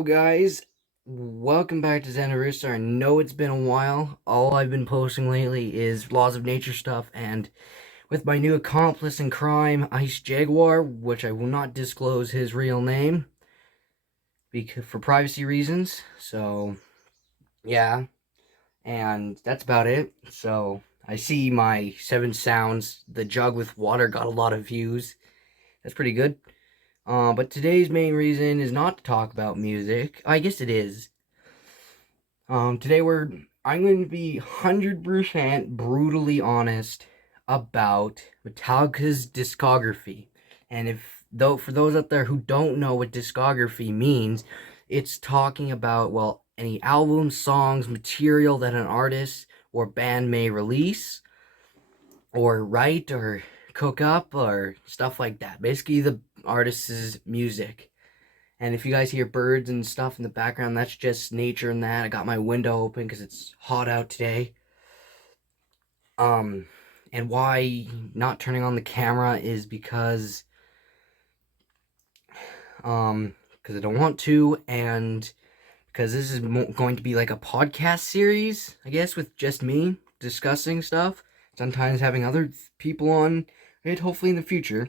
Hello, guys. Welcome back to Xanarista. I know it's been a while. All I've been posting lately is Laws of Nature stuff, and with my new accomplice in crime, Ice Jaguar, which I will not disclose his real name because for privacy reasons. So, yeah, and that's about it. So, I see my 7 sounds. The jug with water got a lot of views. That's pretty good. But today's main reason is not to talk about music. I guess it is. Today I'm going to be 100% brutally honest about Metallica's discography. And for those out there who don't know what discography means, it's talking about, well, any albums, songs, material that an artist or band may release or write or cook up or stuff like that. Basically the artist's music. And if you guys hear birds and stuff in the background, that's just nature and that. I got my window open because it's hot out today. And why not turning on the camera is because I don't want to, and because this is going to be like a podcast series, I guess, with just me discussing stuff. Sometimes having other people on it, hopefully in the future.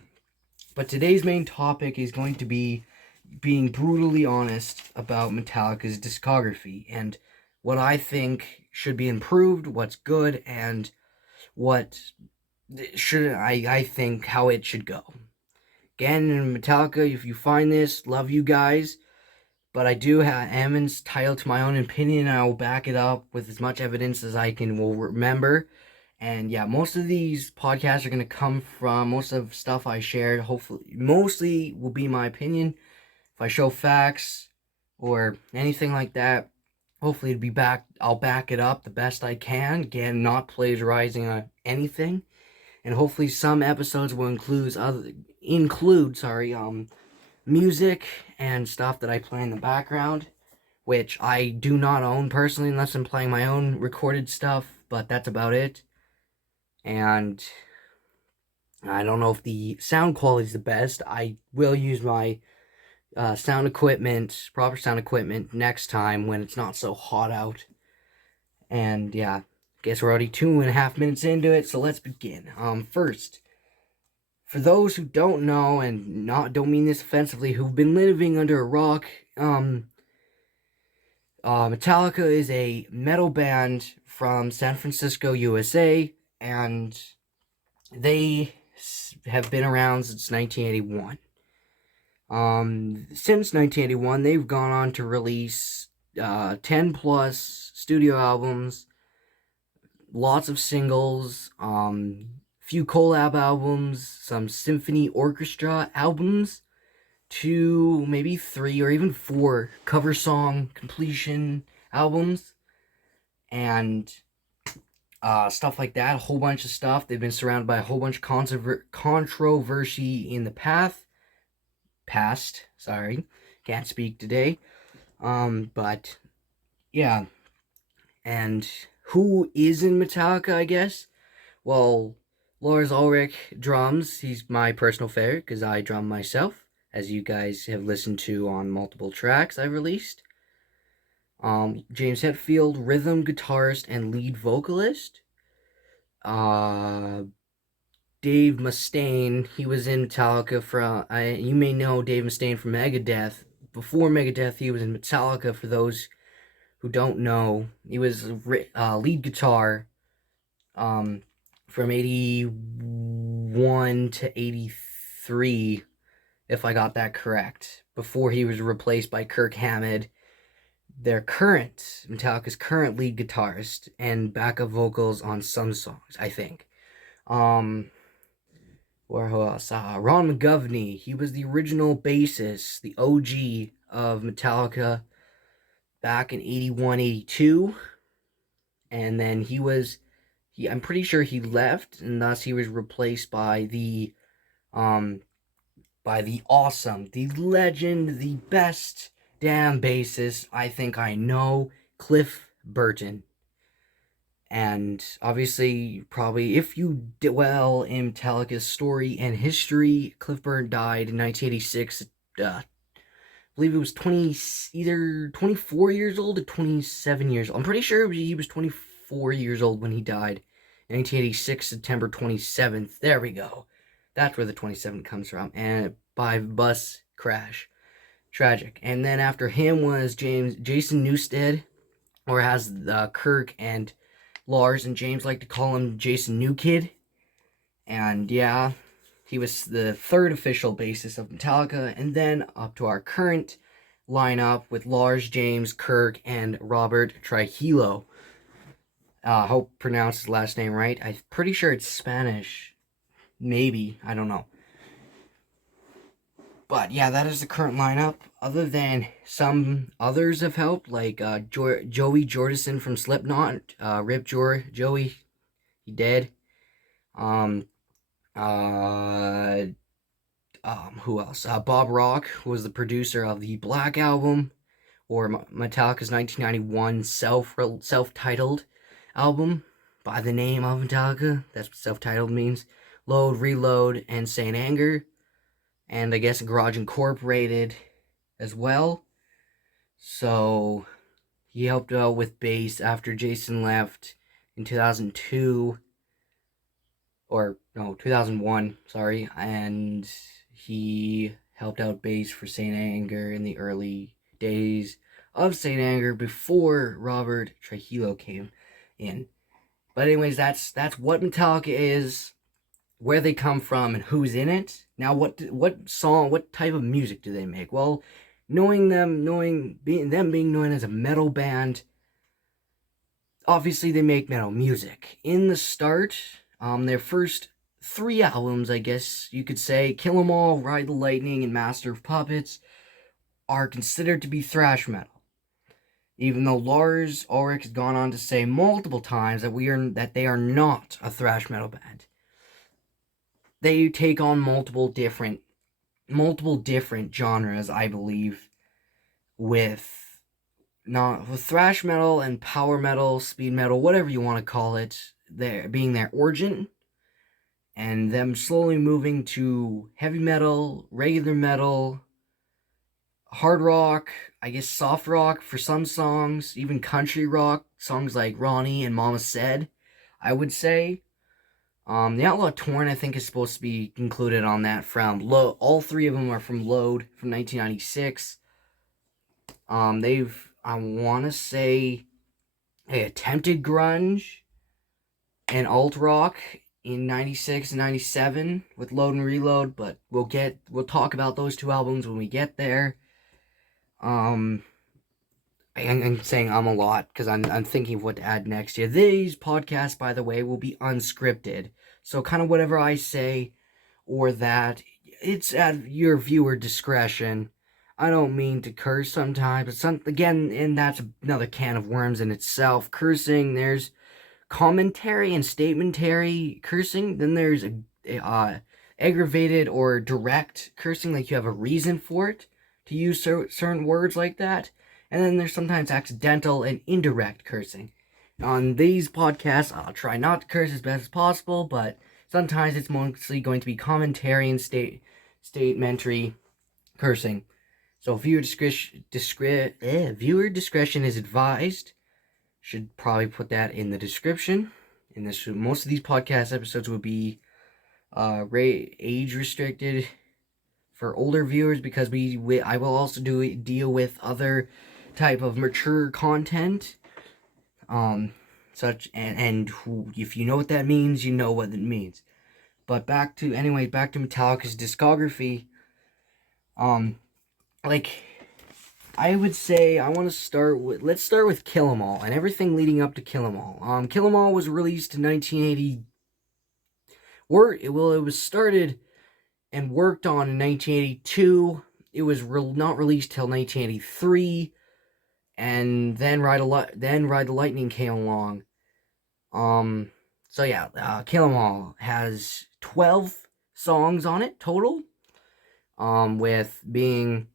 But today's main topic is going to be being brutally honest about Metallica's discography and what I think should be improved, what's good, and what should I think how it should go. Again, in Metallica, if you find this, love you guys, but I am entitled to my own opinion, and I will back it up with as much evidence as I will remember. And yeah, most of these podcasts are going to come from, most of stuff I shared, hopefully, mostly will be my opinion. If I show facts or anything like that, hopefully I'll back it up the best I can. Again, not plagiarizing on anything. And hopefully some episodes will include music and stuff that I play in the background, which I do not own personally unless I'm playing my own recorded stuff, but that's about it. And I don't know if the sound quality is the best. I will use my proper sound equipment next time when it's not so hot out. And yeah, guess we're already 2.5 minutes into it, so let's begin. First, for those who don't know and don't mean this offensively, who've been living under a rock, Metallica is a metal band from San Francisco, USA, and they have been around since 1981. Since 1981, they've gone on to release 10 plus studio albums, lots of singles, few collab albums, some symphony orchestra albums, 2, maybe 3, or even 4 cover song completion albums, and stuff like that. A whole bunch of stuff. They've been surrounded by a whole bunch of controversy in the past, sorry, can't speak today. But yeah, and who is in Metallica, I guess? Well, Lars Ulrich drums. He's my personal favorite because I drum myself, as you guys have listened to on multiple tracks I've released. James Hetfield, rhythm guitarist and lead vocalist. Dave Mustaine, he was in Metallica you may know Dave Mustaine from Megadeth. Before Megadeth, he was in Metallica. For those who don't know, he was lead guitar from 81 to 83, if I got that correct, before he was replaced by Kirk Hammett, Metallica's current lead guitarist, and backup vocals on some songs, I think. Who else? Ron McGovney. He was the original bassist, the OG of Metallica back in 81, 82. And then I'm pretty sure he left, and thus he was replaced by the awesome, the legend, the best damn bassist I think I know, Cliff Burton. And obviously, probably, if you dwell in Metallica's story and history, Cliff Burton died in 1986. I believe it was either 24 years old or 27 years old. I'm pretty sure he was 24 years old when he died. 1986, September 27th. There we go. That's where the 27 comes from. And by bus crash. Tragic. And then after him was Jason Newsted, or has Kirk and Lars and James like to call him Jason Newkid. And yeah, he was the third official bassist of Metallica. And then up to our current lineup with Lars, James, Kirk, and Robert Trujillo. Hope pronounced his last name right. I'm pretty sure it's Spanish. Maybe. I don't know. But yeah, that is the current lineup. Other than some others have helped, like Joey Jordison from Slipknot. Rip Joey. He dead. Who else? Bob Rock, who was the producer of the Black Album, or Metallica's 1991 self-titled album by the name of Metallica. That's what self-titled means. Load, Reload, and Saint Anger. And I guess Garage Incorporated as well. So he helped out with bass after Jason left in 2002. Or, no, 2001, sorry. And he helped out bass for Saint Anger in the early days of Saint Anger before Robert Trujillo came in. But anyways, that's what Metallica is, where they come from, and who's in it. Now, what type of music do they make? Well, being known as a metal band, obviously they make metal music. In the start, their first 3 albums, I guess you could say, Kill 'Em All, Ride the Lightning, and Master of Puppets, are considered to be thrash metal. Even though Lars Ulrich has gone on to say multiple times that they are not a thrash metal band. They take on multiple different genres, I believe, with thrash metal and power metal, speed metal, whatever you want to call it, being their origin, and them slowly moving to heavy metal, regular metal, hard rock, I guess soft rock for some songs, even country rock, songs like Ronnie and Mama Said, I would say. The Outlaw Torn, I think, is supposed to be included on that from all 3 of them are from Load from 1996. I want to say, they attempted grunge and alt rock in 96 and 97 with Load and Reload, but we'll talk about those 2 albums when we get there. I'm saying a lot because I'm thinking of what to add next here. These podcasts, by the way, will be unscripted. So kind of whatever I say or that, it's at your viewer discretion. I don't mean to curse sometimes, but again, and that's another can of worms in itself. Cursing, there's commentary and statementary cursing. Then there's aggravated or direct cursing, like you have a reason for it to use certain words like that. And then there's sometimes accidental and indirect cursing. On these podcasts, I'll try not to curse as best as possible, but sometimes it's mostly going to be commentary and statementary cursing. So viewer discretion is advised. Should probably put that in the description. Most of these podcast episodes will be age restricted for older viewers, because I will also deal with other type of mature content, if you know what that means, you know what it means. But back to Metallica's discography. I would say let's start with Kill 'Em All and everything leading up to Kill 'Em All. Kill 'Em All was released in 1980. It was started and worked on in 1982. It was not released till 1983, and then Ride the Lightning came along. Kill 'Em All has 12 songs on it total. With being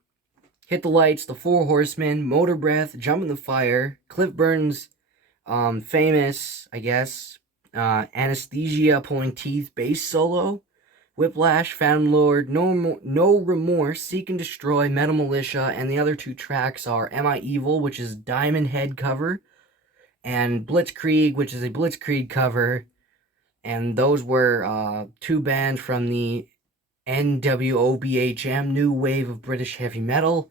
Hit the Lights, The Four Horsemen, Motor Breath, Jump in the Fire, Cliff Burton's famous, I guess, Anesthesia Pulling Teeth bass solo, Whiplash, Phantom Lord, No Remorse, Seek and Destroy, Metal Militia, and the other 2 tracks are Am I Evil, which is Diamond Head cover, and Blitzkrieg, which is a Blitzkrieg cover. And those were 2 bands from the NWOBHM, New Wave of British Heavy Metal.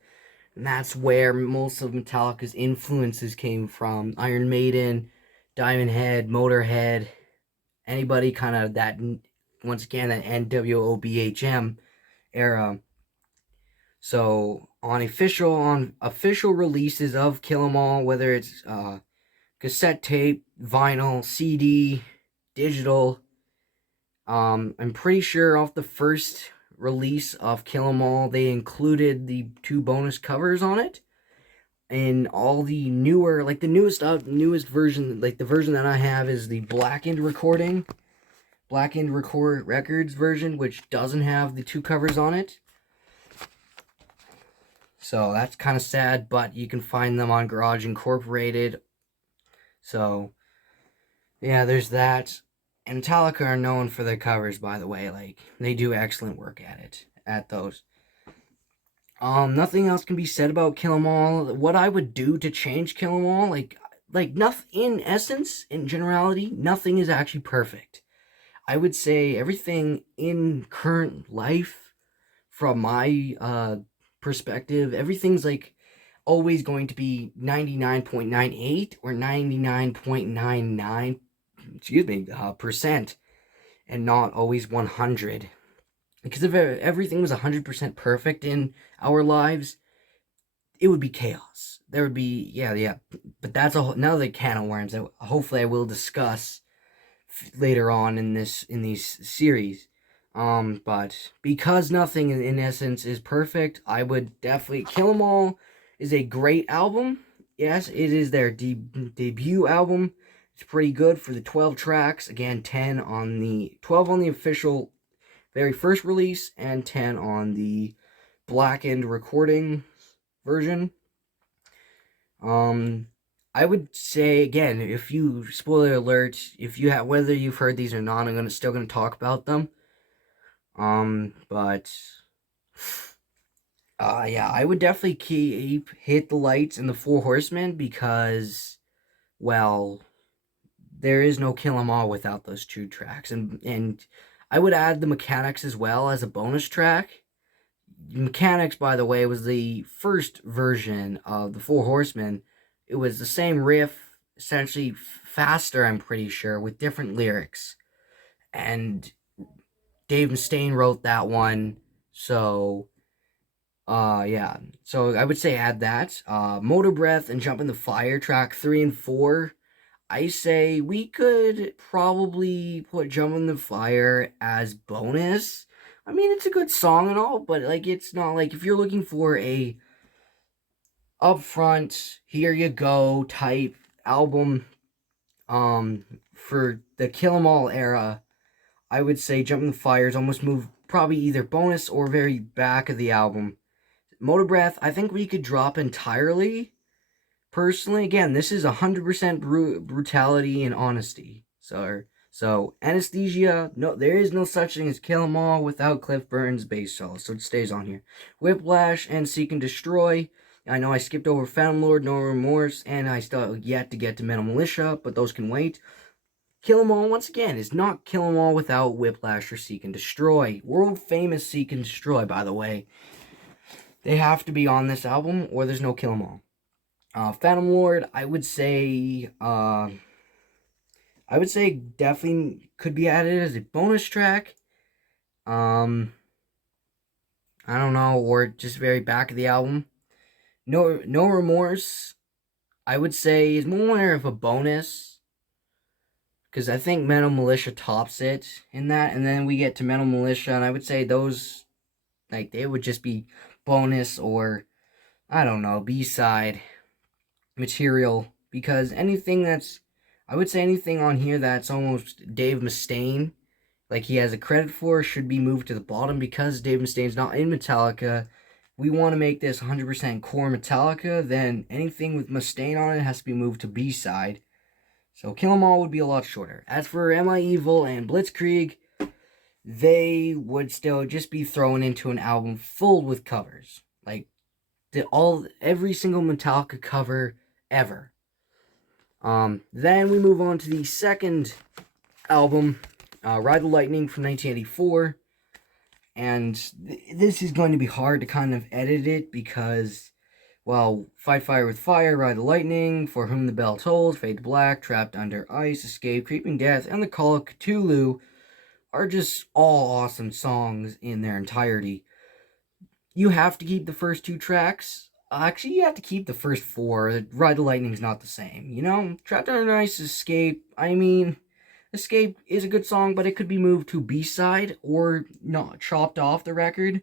And that's where most of Metallica's influences came from. Iron Maiden, Diamond Head, Motorhead, anybody kind of that, once again, that NWOBHM era. So on official releases of Kill 'Em All, whether it's cassette tape, vinyl, CD, digital, I'm pretty sure off the first release of Kill 'Em All, they included the 2 bonus covers on it. And all the newer, like the newest version, like the version that I have is the Blackened Records version, which doesn't have the 2 covers on it. So that's kind of sad, but you can find them on Garage Incorporated. So yeah, there's that. And Metallica are known for their covers, by the way. Like, they do excellent work at those. Nothing else can be said about Kill 'Em All. What I would do to change Kill 'Em All, like nothing, in essence, in generality, nothing is actually perfect. I would say everything in current life, from my perspective, everything's like always going to be 99.98 or 99.99 percent, and not always 100. Because if everything was 100% perfect in our lives, it would be chaos. There would be, yeah. But that's another can of worms that hopefully I will discuss later on in these series. But because nothing in essence is perfect, I would definitely, Kill 'Em All is a great album. Yes, it is their debut album. It's pretty good for the 12 tracks. Again, 12 on the official very first release, and 10 on the Blackened recording version. I would say, again, if you, spoiler alert, if you have, whether you've heard these or not, I'm still gonna talk about them. But yeah, I would definitely Hit the Lights and the Four Horsemen, because, well, there is no Kill 'Em All without those 2 tracks, and I would add the Mechanics as well as a bonus track. Mechanics, by the way, was the first version of the Four Horsemen. It was the same riff, essentially faster, I'm pretty sure, with different lyrics. And Dave Mustaine wrote that one, so yeah. So I would say add that. Motor Breath and Jump in the Fire, track 3 and 4. I say we could probably put Jump in the Fire as bonus. I mean, it's a good song and all, but like, it's not like, if you're looking for a upfront, here you go type album, for the Kill 'Em All era, I would say Jump in the Fire is almost probably either bonus or very back of the album. Motor Breath, I think we could drop entirely. Personally, again, this is 100% brutality and honesty. So Anesthesia, no, there is no such thing as Kill 'Em All without Cliff Burns' bass solo, so it stays on here. Whiplash and Seek and Destroy. I know I skipped over Phantom Lord, No Remorse, and I still have yet to get to Metal Militia, but those can wait. Kill 'Em All, once again, is not Kill 'Em All without Whiplash or Seek and Destroy. World famous Seek and Destroy, by the way. They have to be on this album, or there's no Kill 'Em All. Phantom Lord, I would say definitely could be added as a bonus track. I don't know, or just very back of the album. No Remorse, I would say, is more of a bonus, because I think Metal Militia tops it in that, and then we get to Metal Militia, and I would say those, like, they would just be bonus, or, I don't know, B-side material, because I would say anything on here that's almost Dave Mustaine, like he has a credit for, should be moved to the bottom, because Dave Mustaine's not in Metallica. We want to make this 100% core Metallica, then anything with Mustaine on it has to be moved to B-side. So Kill 'Em All would be a lot shorter. As for Am I Evil and Blitzkrieg, they would still just be thrown into an album filled with covers. Like every single Metallica cover ever. Then we move on to the second album, Ride the Lightning from 1984. And this is going to be hard to kind of edit it because, well, Fight Fire with Fire, Ride the Lightning, For Whom the Bell Tolls, Fade to Black, Trapped Under Ice, Escape, Creeping Death, and The Call of Cthulhu are just all awesome songs in their entirety. You have to keep the first two tracks. Actually, you have to keep the first four. Ride the Lightning's not the same. You know, Trapped Under Ice, Escape. I mean, Escape is a good song, but it could be moved to B-side or not chopped off the record.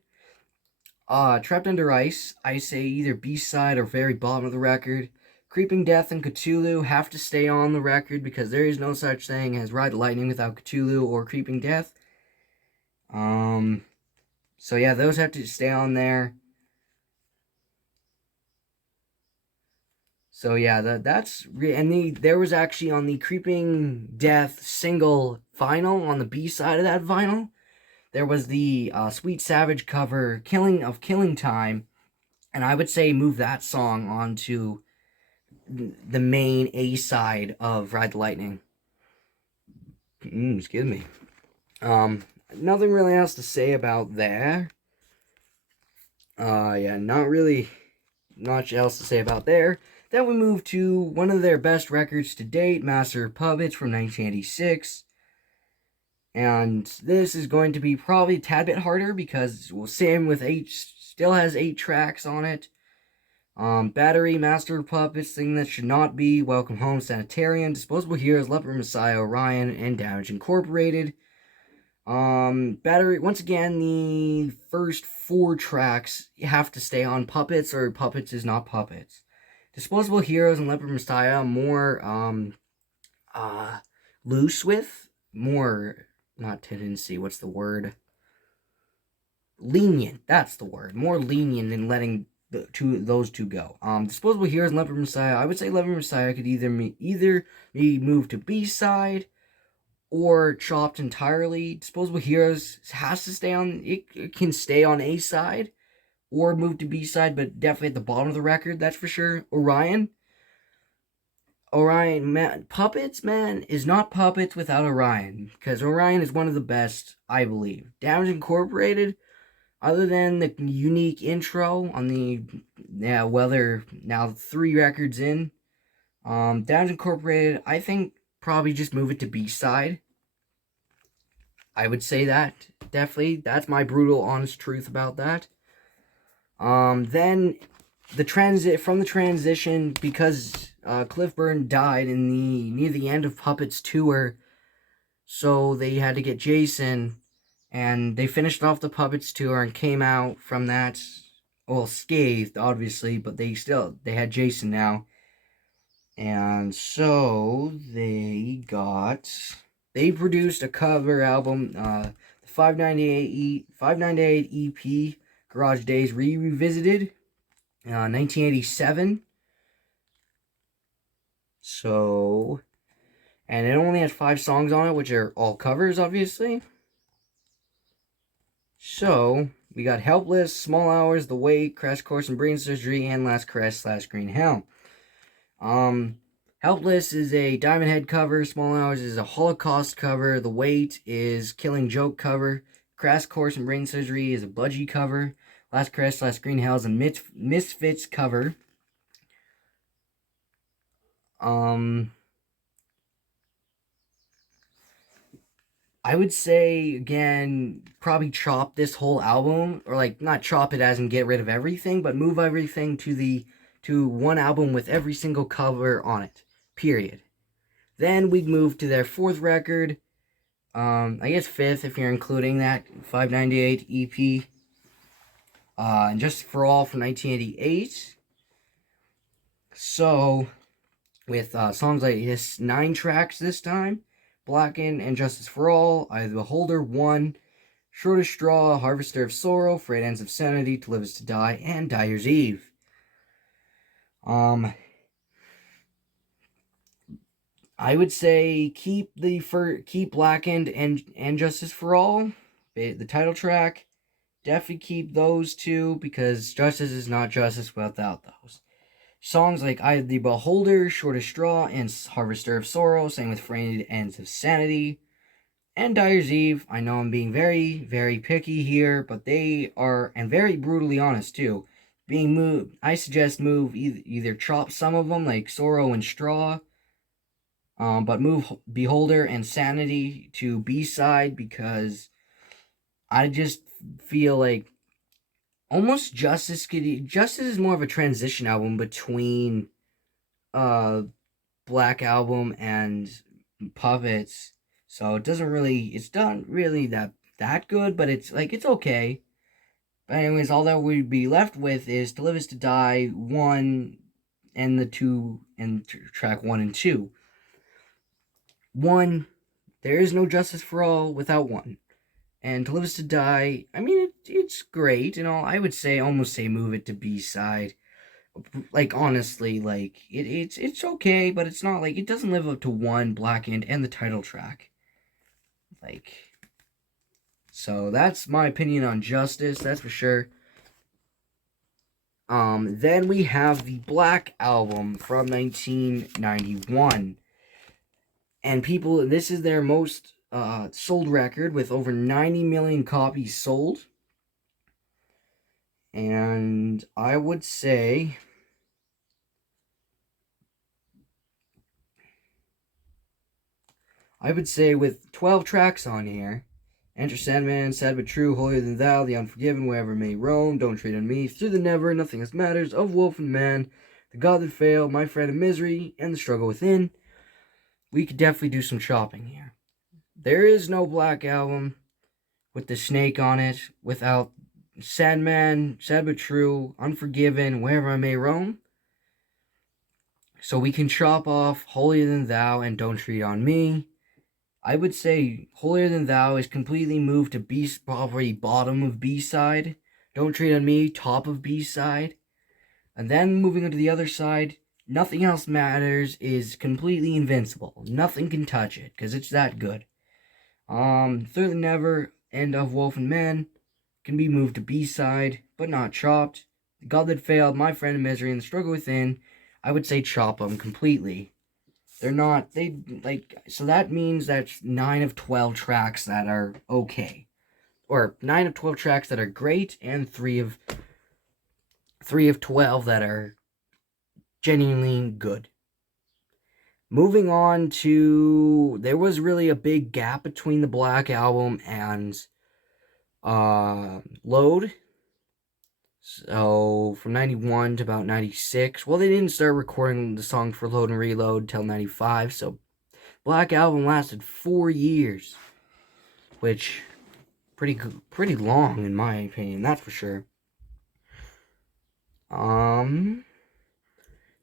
Trapped Under Ice, I say either B-side or very bottom of the record. Creeping Death and Cthulhu have to stay on the record because there is no such thing as Ride the Lightning without Cthulhu or Creeping Death. So yeah, those have to stay on there. So yeah, there was actually on the Creeping Death single vinyl, on the B side of that vinyl, there was the Sweet Savage cover, Killing Time, and I would say move that song onto the main A side of Ride the Lightning. Excuse me. Nothing really else to say about there. Yeah, not really much else to say about there. Then we move to one of their best records to date, Master of Puppets from 1986. And this is going to be probably a tad bit harder because, well, same with still has 8 tracks on it. Battery, Master of Puppets, Thing That Should Not Be, Welcome Home, Sanitarium, Disposable Heroes, Leopard Messiah, Orion, and Damage Incorporated. Battery, once again, the first 4 tracks have to stay on Puppets, or Puppets is not Puppets. Disposable Heroes and Leopard Messiah, more, loose with, more, not tendency, what's the word? Lenient, that's the word. More lenient in letting those two go. Disposable Heroes and Leopard Messiah, I would say Leopard Messiah could either be moved to B-side or chopped entirely. Disposable Heroes has to stay on, it can stay on A-side or move to B-side, but definitely at the bottom of the record, that's for sure. Orion, man, Puppets, man, is not Puppets without Orion, because Orion is one of the best, I believe. Damage Incorporated, other than the unique intro on the, yeah, well, they're now 3 records in, Damage Incorporated, I think probably just move it to B-side. I would say that, definitely. That's my brutal, honest truth about that. Then from the transition, because Cliff Burn died near the end of Puppets tour, so they had to get Jason, and they finished off the Puppets tour and came out from that, well, scathed, obviously, but they had Jason now. And so they produced a cover album, the 598 EP, Garage Days Revisited, 1987. So, and it only has 5 songs on it, which are all covers, obviously. So, we got Helpless, Small Hours, The Wait, Crash Course in Brain Surgery, and Last Caress / Green Hell. Helpless is a Diamond Head cover, Small Hours is a Holocaust cover, The Wait is Killing Joke cover, Crash Course in Brain Surgery is a Budgie cover, Last Caress / Green Hell is a Misfits cover. I would say, again, probably chop this whole album, or like, not chop it as in get rid of everything, but move everything to one album with every single cover on it, period. Then we'd move to their 4th record, I guess 5th if you're including that, 598 EP, and Justice for All from 1988. So, with songs like this, 9 tracks this time, Blackened and Justice for All, I The Beholder 1, Shortest Straw, Harvester of Sorrow, Frayed Ends of Sanity, To Live Is To Die, and Dyer's Eve. I would say keep Blackened and Justice for All, the title track. Definitely keep those two because justice is not justice without those. Songs like I the Beholder, Shortest Straw, and Harvester of Sorrow, same with Frayed Ends of Sanity, and Dyer's Eve. I know I'm being very, very picky here, but they are, and very brutally honest too. Being moved, I suggest move either chop some of them like Sorrow and Straw, but move Beholder and Sanity to B side because I just feel like almost Justice is more of a transition album between uh Black Album and Puppets. So it's done really that good, but it's okay. But anyways, all that we'd be left with is To Live Is To Die 1 and the 2 and track 1 and 2. 1, there is no justice for all without 1. And To Live Is To Die, I mean it's great and all. I would say almost say move it to B side. Like honestly, like it's okay, but it's not like it doesn't live up to 1 Blackened and the title track. Like, so that's my opinion on Justice, that's for sure. Then we have the Black Album from 1991. And people, this is their most sold record with over 90 million copies sold. And I would say with 12 tracks on here, Enter Sandman, Sad But True, Holier Than Thou, The Unforgiven, Wherever May Roam, Don't Treat On Me, Through the Never, Nothing Else Matters, Of Wolf and Man, The God That Failed, My Friend in Misery, and The Struggle Within, we could definitely do some shopping here. There is no Black Album with the snake on it without Sandman, Sad But True, Unforgiven, Wherever I May Roam. So we can chop off Holier Than Thou and Don't Treat On Me. I would say Holier Than Thou is completely moved to B, probably bottom of B-side. Don't Treat On Me, top of B-side. And then moving on to the other side, Nothing Else Matters is completely invincible. Nothing can touch it, because it's that good. Through the Never, and Of Wolf and Man can be moved to B-side, but not chopped. The God That Failed, My Friend in Misery, and The Struggle Within, I would say chop them completely. So that means that's 9 of 12 tracks that are okay. Or 9 of 12 tracks that are great, and 3 of 12 that are genuinely good. Moving on to, there was really a big gap between the Black Album and Load. So from 91 to about 96. Well, they didn't start recording the songs for Load and Reload till 95, so Black Album lasted 4 years, which pretty long in my opinion, that's for sure.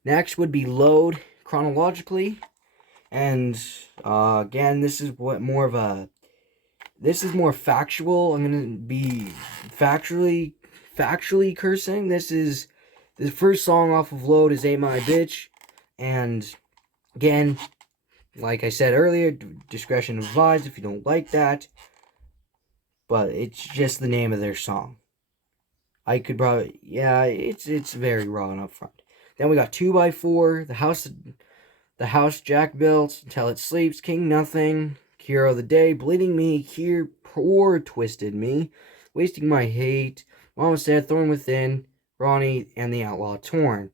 Next would be Load chronologically, and again, this is more factual. I'm gonna be factually cursing. This is the first song off of Load is Ain't My Bitch, and again, like I said earlier, discretion advised if you don't like that, but it's just the name of their song. I could probably, yeah, it's very raw and upfront. Then we got 2x4, the house Jack built, Until It Sleeps, King Nothing, Hero of the Day, Bleeding Me, Here, Poor Twisted Me, Wasting My Hate, Mama Said, Thorn Within, Ronnie, and The Outlaw Torn.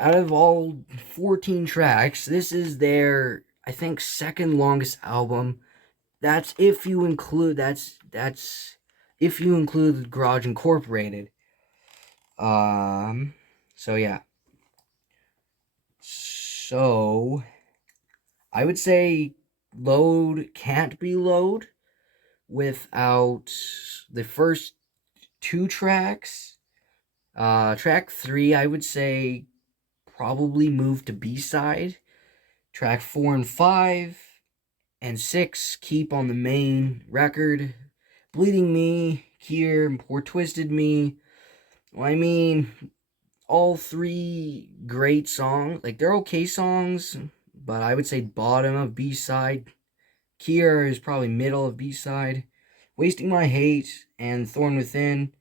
Out of all 14 tracks, this is their, I think, second longest album. That's if you include if you include Garage Incorporated. So yeah. So I would say Load can't be Load without the first 2 tracks. Track 3, I would say probably move to B-side. Track 4 and 5 and 6 keep on the main record. Bleeding Me, Here, Poor Twisted Me. Well, I mean, all 3 great songs. Like, they're okay songs, but I would say bottom of B-side. Kier is probably middle of B-side. Wasting My Hate and Thorn Within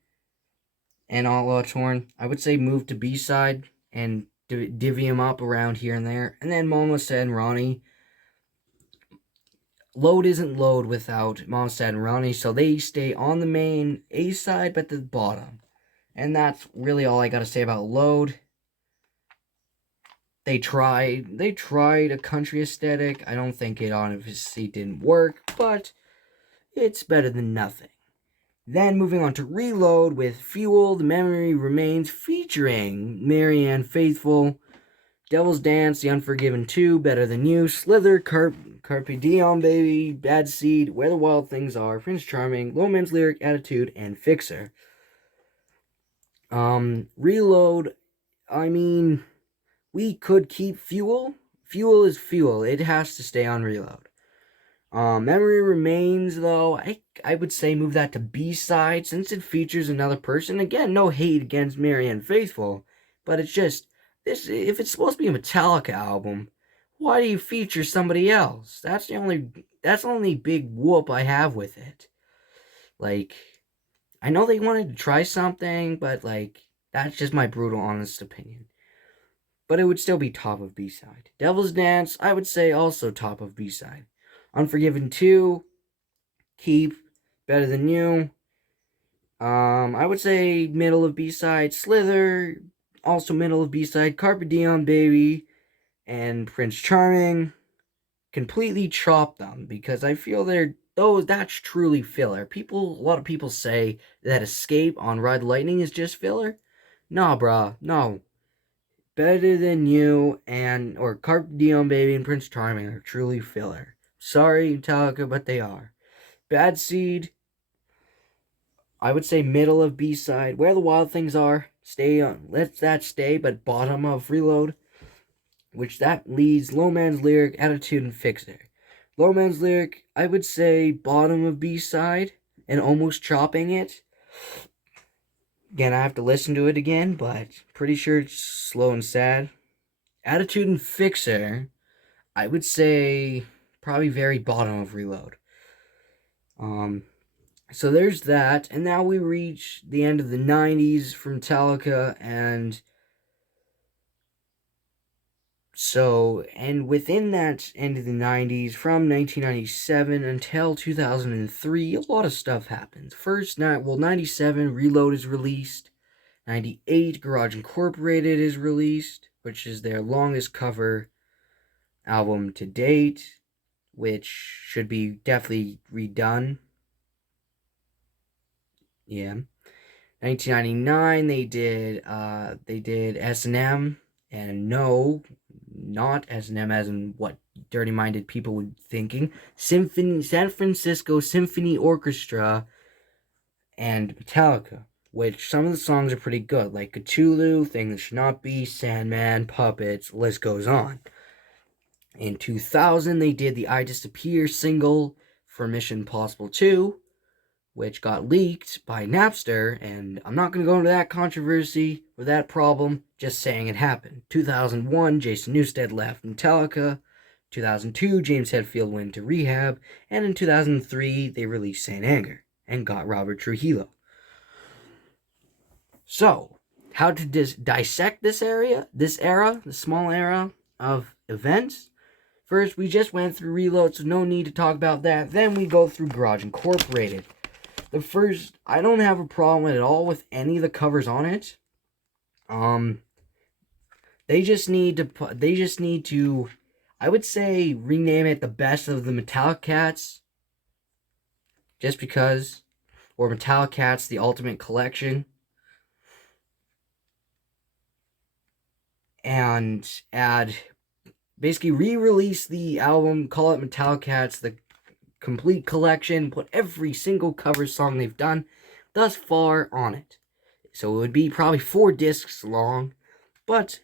and All Out Torn, I would say move to B-side and divvy them up around here and there. And then Mama Said and Ronnie. Load isn't Load without Mama Said and Ronnie, so they stay on the main A-side but the bottom. And that's really all I gotta say about Load. They tried a country aesthetic. I don't think it obviously didn't work, but it's better than nothing. Then moving on to Reload with Fuel, The Memory Remains, featuring Marianne Faithfull, Devil's Dance, The Unforgiven 2, Better Than You, Slither, Carpe Diem, Baby, Bad Seed, Where the Wild Things Are, Prince Charming, Low Man's Lyric, Attitude, and Fixer. Reload, I mean, we could keep Fuel. Fuel is Fuel. It has to stay on Reload. Memory Remains, though, I would say move that to B-side since it features another person. Again, no hate against Marianne Faithfull, but it's just, this, if it's supposed to be a Metallica album, why do you feature somebody else? That's the only big whoop I have with it. Like, I know they wanted to try something, but like, that's just my brutal, honest opinion. But it would still be top of B-side. Devil's Dance, I would say also top of B-side. Unforgiven 2, keep. Better Than You. I would say middle of B-side. Slither, also middle of B-side. Carpe Diem, Baby, and Prince Charming. Completely chop them because I feel that's truly filler. A lot of people say that Escape on Ride the Lightning is just filler. Nah, brah, no. Better Than You or Carpe Diem, Baby, and Prince Charming are truly filler. Sorry, Metallica, but they are. Bad Seed, I would say middle of B-side. Where the Wild Things Are, stay on. Let that stay, but bottom of Reload. Which that leads Low Man's Lyric, Attitude, and Fixer. Low Man's Lyric, I would say bottom of B-side and almost chopping it. Again, I have to listen to it again, but pretty sure it's slow and sad. Attitude and Fixer, I would say probably very bottom of Reload. So there's that, and now we reach the end of the 90s from Metallica, and within that end of the 90s, from 1997 until 2003, a lot of stuff happens. First, 97, Reload is released. 98, Garage Incorporated is released, which is their longest cover album to date, which should be definitely redone. Yeah. 1999, they did S&M, and no, not S&M as in what dirty-minded people were thinking. San Francisco Symphony Orchestra and Metallica, which some of the songs are pretty good, like Cthulhu, Thing That Should Not Be, Sandman, Puppets, list goes on. In 2000, they did the I Disappear single for Mission Impossible 2, which got leaked by Napster, and I'm not going to go into that controversy or that problem, just saying it happened. 2001, Jason Newsted left Metallica. 2002, James Hetfield went to rehab, and in 2003, they released Saint Anger and got Robert Trujillo. So, how to dissect this era, the small era of events? First, we just went through Reload, so no need to talk about that. Then we go through Garage Incorporated. The first, I don't have a problem at all with any of the covers on it. They just need to, I would say, rename it The Best of the Metallic Cats. Just because. Or Metallic Cats, The Ultimate Collection. And basically re-release the album, call it Metallic Cats, the complete collection, put every single cover song they've done thus far on it. So it would be probably 4 discs long, but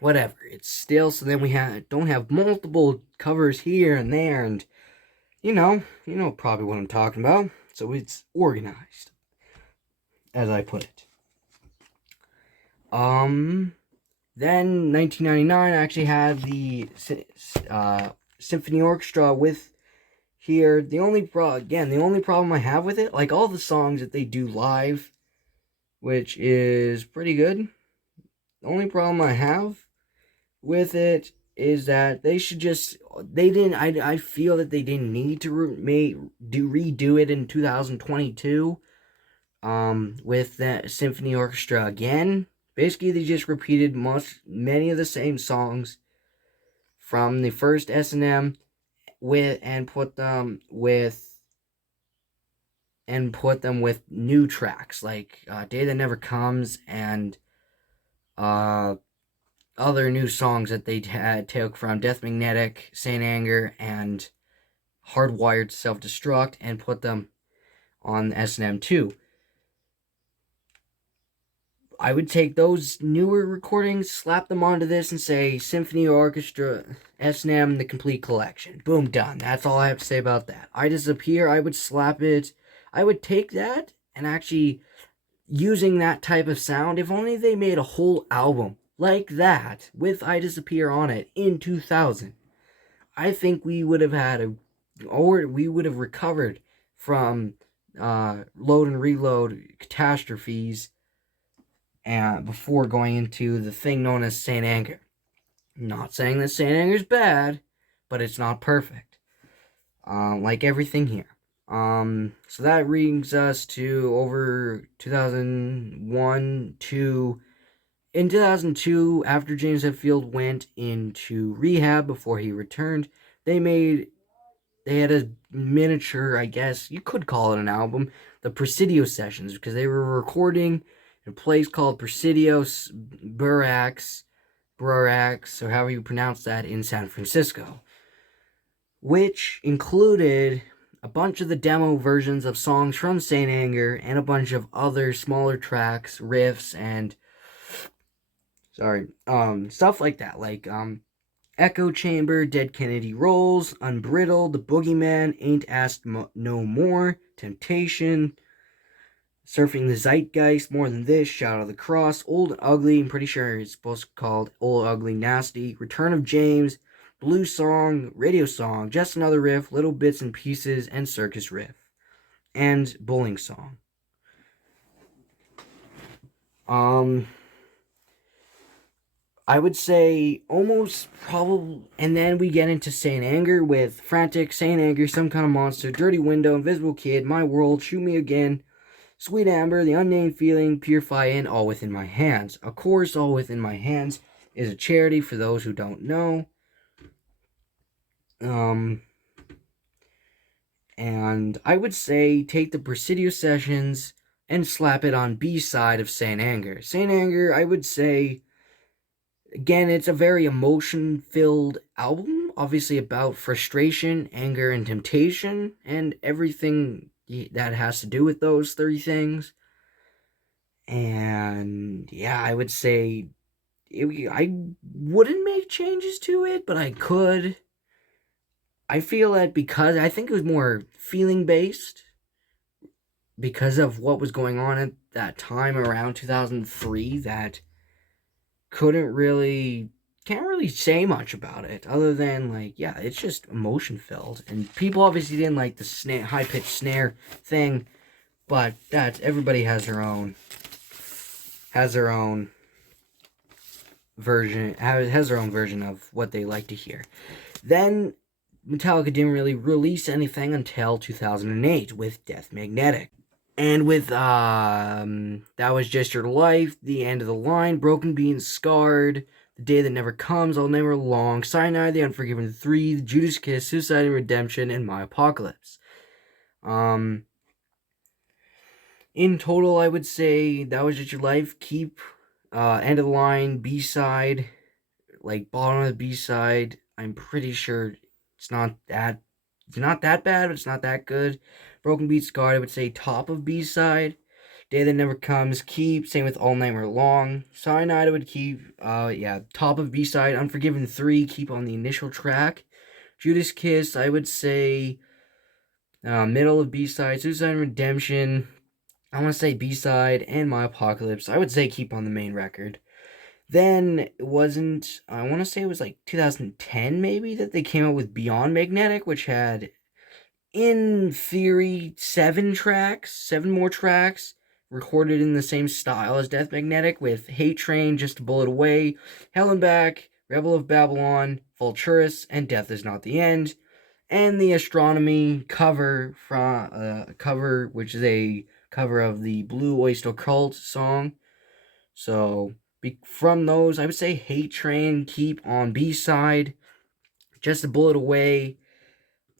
whatever. It's still, so then we don't have multiple covers here and there, and you know probably what I'm talking about. So it's organized, as I put it. Then 1999 I actually had the symphony orchestra with here. The only problem I have with it, like all the songs that they do live, which is pretty good. The only problem I have with it is that I feel that they didn't need to redo it in 2022 with that symphony orchestra again. Basically, they just repeated many of the same songs from the first S&M and put them with new tracks like Day That Never Comes and other new songs that they had took from Death Magnetic, Saint Anger, and Hardwired to Self-Destruct and put them on S&M 2. I would take those newer recordings, slap them onto this, and say Symphony Orchestra S&M the complete collection. Boom, done. That's all I have to say about that. I Disappear, I would slap it. I would take that and actually using that type of sound. If only they made a whole album like that with I Disappear on it in 2000. I think we would have recovered from load and reload catastrophes and before going into the thing known as Saint Anger. Not saying that Saint Anger is bad, but it's not perfect. Like everything here. So that brings us to over 2001 to in 2002, after James Hetfield went into rehab before he returned, they had a miniature, I guess you could call it an album, the Presidio Sessions, because they were recording in a place called Presidio Burax, or however you pronounce that, in San Francisco, which included a bunch of the demo versions of songs from Saint Anger and a bunch of other smaller tracks, riffs, and stuff like that, like Echo Chamber, Dead Kennedy Rolls, Unbridled, The Boogeyman, Ain't Asked No More, Temptation, Surfing the Zeitgeist, More Than This, Shadow of the Cross, Old Ugly, I'm pretty sure it's supposed to be called Old Ugly Nasty, Return of James, Blue Song, Radio Song, Just Another Riff, Little Bits and Pieces, and Circus Riff, and Bowling Song. I would say almost probably, and then we get into Saint Anger with Frantic, Saint Anger, Some Kind of Monster, Dirty Window, Invisible Kid, My World, Shoot Me Again, Sweet Amber, The Unnamed Feeling, Purify, and All Within My Hands. Of course, All Within My Hands is a charity for those who don't know. And I would say take the Presidio Sessions and slap it on B-side of Saint Anger. Saint Anger, I would say, again, it's a very emotion-filled album, obviously about frustration, anger, and temptation, and everything that has to do with those three things. And yeah, I would say I wouldn't make changes to it, but I could. I feel that because I think it was more feeling-based, because of what was going on at that time around 2003, that can't really say much about it other than it's just emotion filled, and people obviously didn't like the high pitched snare thing, but everybody has their own version of what they like to hear. Then Metallica didn't really release anything until 2008 with Death Magnetic. And with, that was Just Your Life, The End of the Line, Broken Beans, Scarred, The Day That Never Comes, All Never Long, Cyanide, The Unforgiven 3, The Judas Kiss, Suicide and Redemption, and My Apocalypse. In total, I would say That Was Just Your Life, Keep, End of the Line, B-side, bottom of the B-side. I'm pretty sure it's not that bad, but it's not that good. Broken Beat, Scarred, I would say top of B-side. Day That Never Comes, Keep. Same with All Night Long. Cyanide, I would keep. Top of B-side. Unforgiven 3, keep on the initial track. Judas Kiss, I would say middle of B-side. Suicide and Redemption, I want to say B-side. And My Apocalypse, I would say keep on the main record. Then it wasn't, I want to say it was like 2010 maybe, that they came out with Beyond Magnetic, which had, in theory, seven more tracks, recorded in the same style as Death Magnetic, with Hate Train, Just a Bullet Away, Hell and Back, Rebel of Babylon, Vulturus, and Death Is Not the End, and the Astronomy cover, which is a cover of the Blue Oyster Cult song. So from those, I would say Hate Train, Keep on B-side, Just a Bullet Away,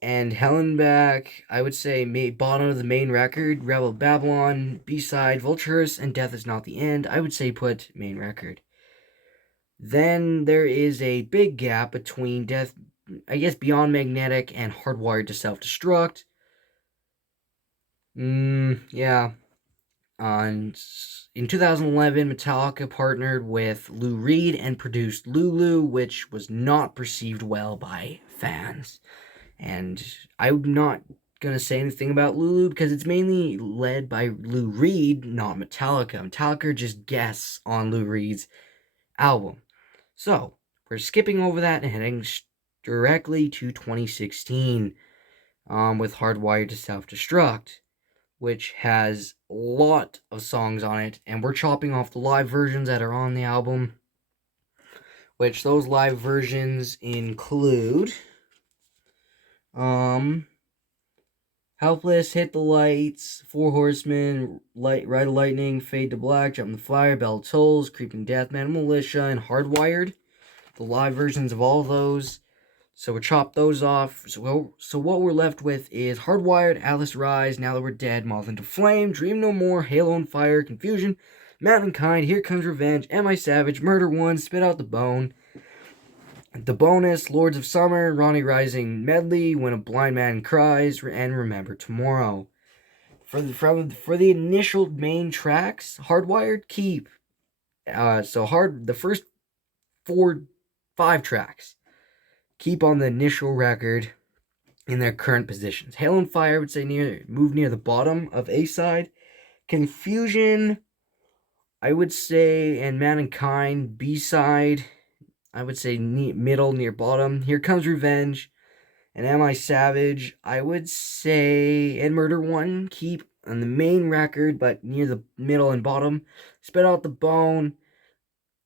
and Hell and Back, I would say bottom of the main record, Rebel Babylon, B-side, Vulturous, and Death Is Not the End. I would say put main record. Then there is a big gap between Beyond Magnetic and Hardwired to Self-Destruct. Yeah. In 2011, Metallica partnered with Lou Reed and produced Lulu, which was not perceived well by fans. And I'm not going to say anything about Lulu because it's mainly led by Lou Reed, not Metallica. Metallica just guests on Lou Reed's album. So, we're skipping over that and heading directly to 2016 with Hardwired to Self-Destruct, which has a lot of songs on it, and we're chopping off the live versions that are on the album, which those live versions include Helpless, Hit the Lights, Four Horsemen, Ride of Lightning, Fade to Black, Jump in the Fire, Bell Tolls, Creeping Deathman, Militia, and Hardwired. The live versions of all of those. So we chopped those off. So what we're left with is Hardwired, Atlas Rise, Now That We're Dead, Moth into Flame, Dream No More, Halo on Fire, Confusion, Mankind, Here Comes Revenge, Am I Savage, Murder One, Spit Out the Bone. The bonus, Lords of Summer, Ronnie Rising medley, When a Blind Man Cries, and Remember Tomorrow. For the initial main tracks, Hardwired keep. The first 5 tracks keep on the initial record in their current positions. Hail and Fire, I would say move near the bottom of A side. Confusion, I would say, and Mankind B side, I would say middle near bottom. Here Comes Revenge, and Am I Savage, I would say, and Murder One keep on the main record, but near the middle and bottom. Spit Out the Bone.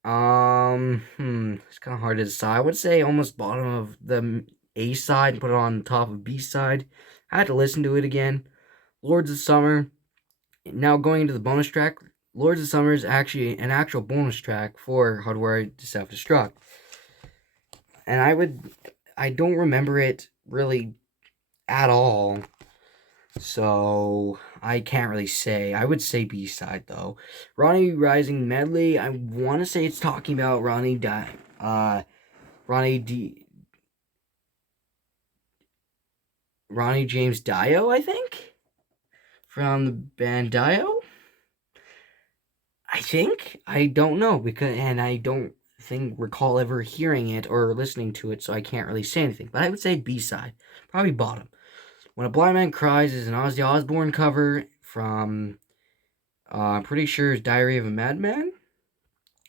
It's kind of hard to decide. I would say almost bottom of the A side and put it on top of B side. I had to listen to it again. Lords of Summer. Now going into the bonus track, Lords of Summer is actually an actual bonus track for Hardwired to Self-Destruct. And I don't remember it really at all. So I can't really say. I would say B-side though. Ronnie Rising medley. I want to say it's talking about Ronnie James Dio, I think, from the band Dio. I think, I don't know, and I don't recall ever hearing it or listening to it, so I can't really say anything. But I would say B-side, probably bottom. When a Blind Man Cries is an Ozzy Osbourne cover from, I'm pretty sure it's Diary of a Madman.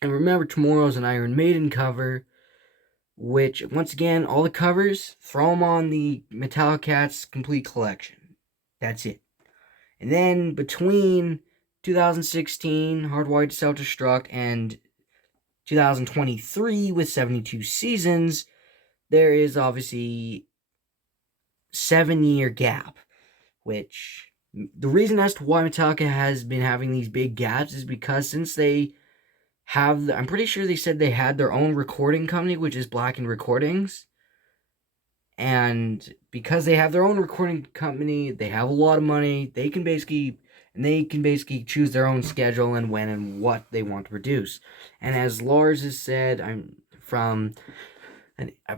And Remember Tomorrow is an Iron Maiden cover, which, once again, all the covers, throw them on the Metallicat's complete collection. That's it. And then between 2016, Hardwired to Self-Destruct, and 2023 with 72 seasons, there is obviously 7-year gap, which the reason as to why Metallica has been having these big gaps is because since they have, I'm pretty sure they said they had their own recording company, which is Blackened Recordings, and because they have their own recording company, they have a lot of money, they can basically choose their own schedule and when and what they want to produce. And as Lars has said, I'm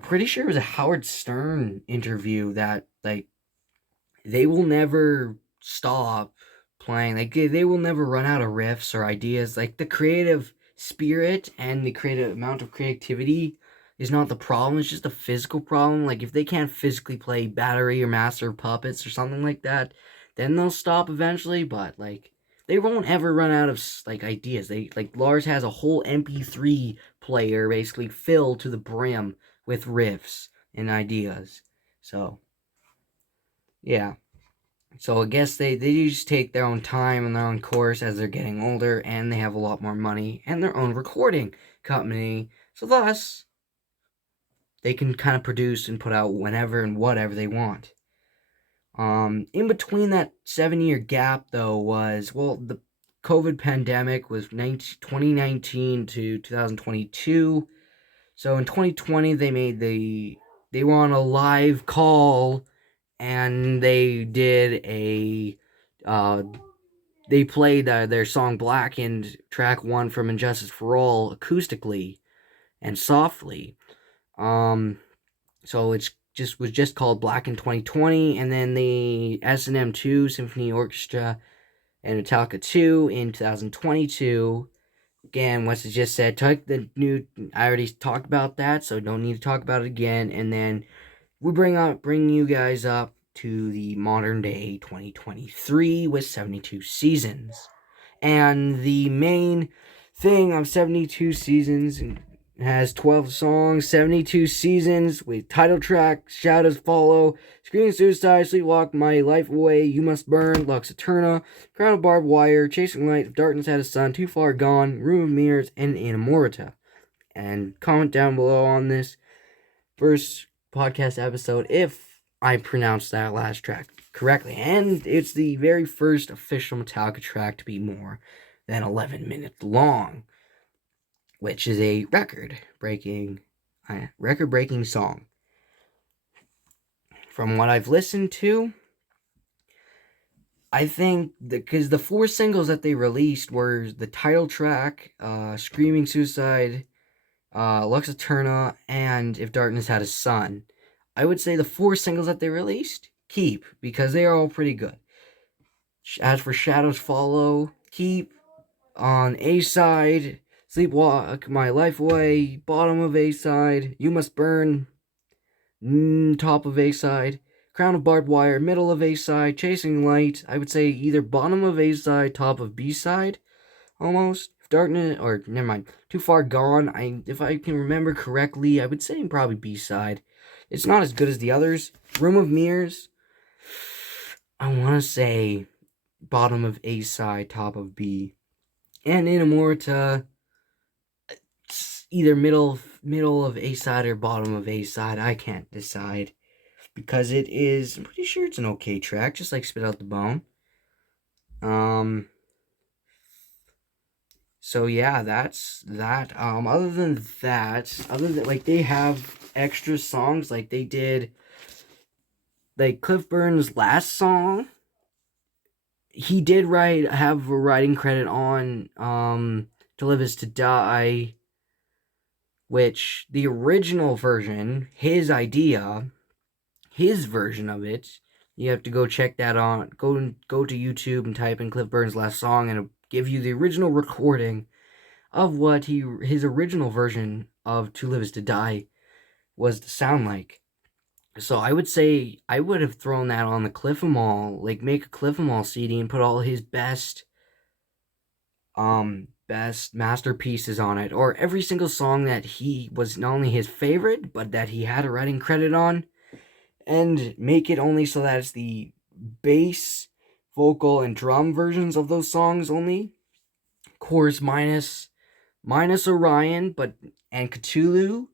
pretty sure it was a Howard Stern interview that, like, they will never stop playing. Like, they will never run out of riffs or ideas. Like, the creative spirit and the creative amount of creativity is not the problem. It's just a physical problem. Like, if they can't physically play Battery or Master of Puppets or something like that, then they'll stop eventually. But, like, they won't ever run out of like ideas. They like Lars has a whole MP3 player basically filled to the brim with riffs and ideas. So yeah. So I guess they just take their own time and their own course as they're getting older, and they have a lot more money and their own recording company. So thus, they can kind of produce and put out whenever and whatever they want. In between that 7-year gap, though, was, well, the COVID pandemic was 2019 to 2022. So in 2020, they were on a live call, and they did uh, they played their song Blackened, track 1 from Injustice for All, acoustically and softly. So it's was just called Black in 2020, and then the S&M 2 Symphony Orchestra and Metallica 2 in 2022. Again, what's it just said? I already talked about that, so don't need to talk about it again. And then we bring you guys up to the modern day 2023 with 72 seasons. And the main thing of 72 seasons has 12 songs, 72 seasons with title track, Shadows Follow, Screaming Suicide, Sleepwalk My Life Away, You Must Burn, Lux Eterna, Crown of Barbed Wire, Chasing Light, If Darkness Had a Sun, Too Far Gone, Room of Mirrors, and Inamorata. And comment down below on this first podcast episode if I pronounced that last track correctly. And it's the very first official Metallica track to be more than 11 minutes long, which is a record-breaking song. From what I've listened to, I think because the 4 singles that they released were the title track, Screaming Suicide, Lux Eterna, and If Darkness Had a Sun. I would say the 4 singles that they released, keep, because they are all pretty good. As for Shadows Follow, keep. On A-side, Sleepwalk My Life Away, bottom of A-side, You Must Burn, top of A-side, Crown of Barbed Wire, middle of A-side, Chasing Light, I would say either bottom of A-side, top of B-side, almost. Darkness, or never mind, Too Far Gone, if I can remember correctly, I would say probably B-side. It's not as good as the others. Room of Mirrors, I want to say bottom of A-side, top of B. And Inamorata, either middle of A-side or bottom of A-side. I can't decide, because I'm pretty sure it's an okay track, just like Spit Out the Bone. So yeah, that's that. Other than like, they have extra songs, like they did, like Cliff Burns' last song. He did have a writing credit on To Live Is to Die, which the original version, his version of it, you have to go check that on. Go to YouTube and type in Cliff Burns' last song, and it'll give you the original recording of what his original version of To Live Is to Die was to sound like. So I would say I would have thrown that on the Cliff 'Em All, like make a Cliff 'Em All CD and put all his best masterpieces on it, or every single song that he was not only his favorite, but that he had a writing credit on, and make it only so that it's the bass, vocal, and drum versions of those songs only. Chorus minus Orion, and Cthulhu.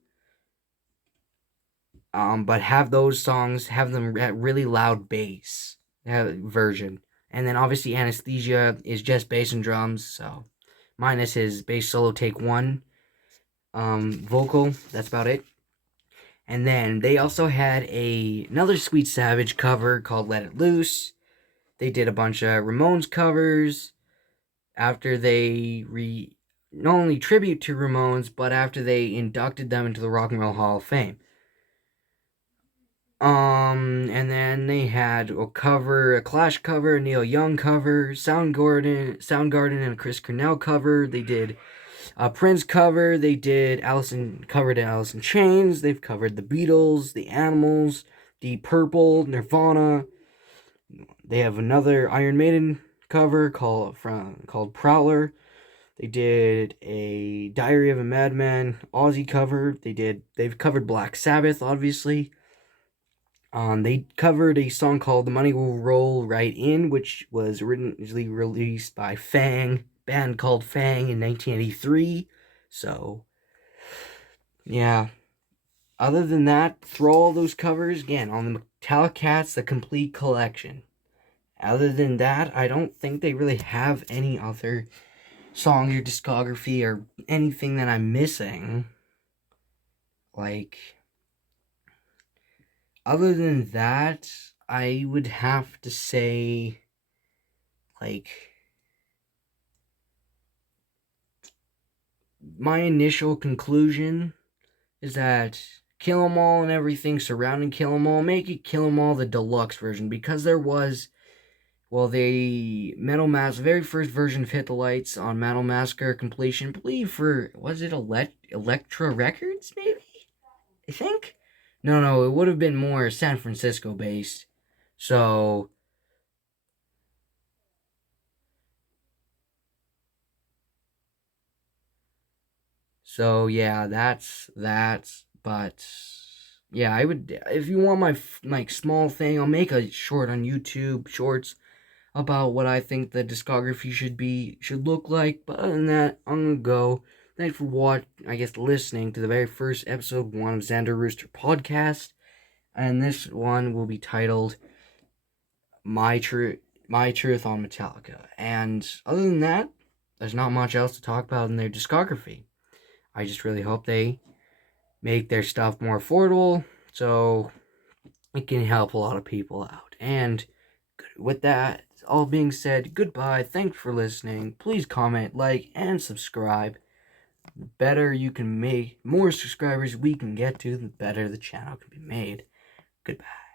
But have those songs, have them at really loud bass version. And then obviously Anesthesia is just bass and drums, so minus his bass solo take 1 vocal. That's about it. And then they also had another Sweet Savage cover called Let It Loose. They did a bunch of Ramones covers after they not only tribute to Ramones, but after they inducted them into the Rock and Roll Hall of Fame. And then they had a Clash cover, a Neil Young cover, Soundgarden and a Chris Cornell cover. They did a Prince cover. They did covered Alice in Chains. They've covered the Beatles, the Animals, Deep Purple, Nirvana. They have another Iron Maiden cover called Prowler. They did a Diary of a Madman Aussie cover. They've covered Black Sabbath, obviously. They covered a song called "The Money Will Roll Right In," which was originally released by Fang, band called Fang in 1983. So, yeah. Other than that, throw all those covers again on the Metallica, the complete collection. Other than that, I don't think they really have any other songs or discography or anything that I'm missing. Like, other than that, I would have to say, like, my initial conclusion is that Kill 'Em All and everything surrounding Kill 'Em All, make it Kill 'Em All the deluxe version, because there was, well, the very first version of Hit the Lights on Metal Massacre completion, I believe for, was it Elektra Records, maybe? I think? No, it would have been more San Francisco based. So, yeah, but yeah, I would, if you want my like small thing, I'll make a short on YouTube Shorts about what I think the discography should look like. But other than that, I'm gonna go. Thanks for listening to the very first episode 1 of Xander Rooster podcast, and this one will be titled "My Truth on Metallica." And other than that, there's not much else to talk about in their discography. I just really hope they make their stuff more affordable so it can help a lot of people out. And with that all being said, goodbye. Thanks for listening. Please comment, like, and subscribe. The better you can make, more subscribers we can get to, the better the channel can be made. Goodbye.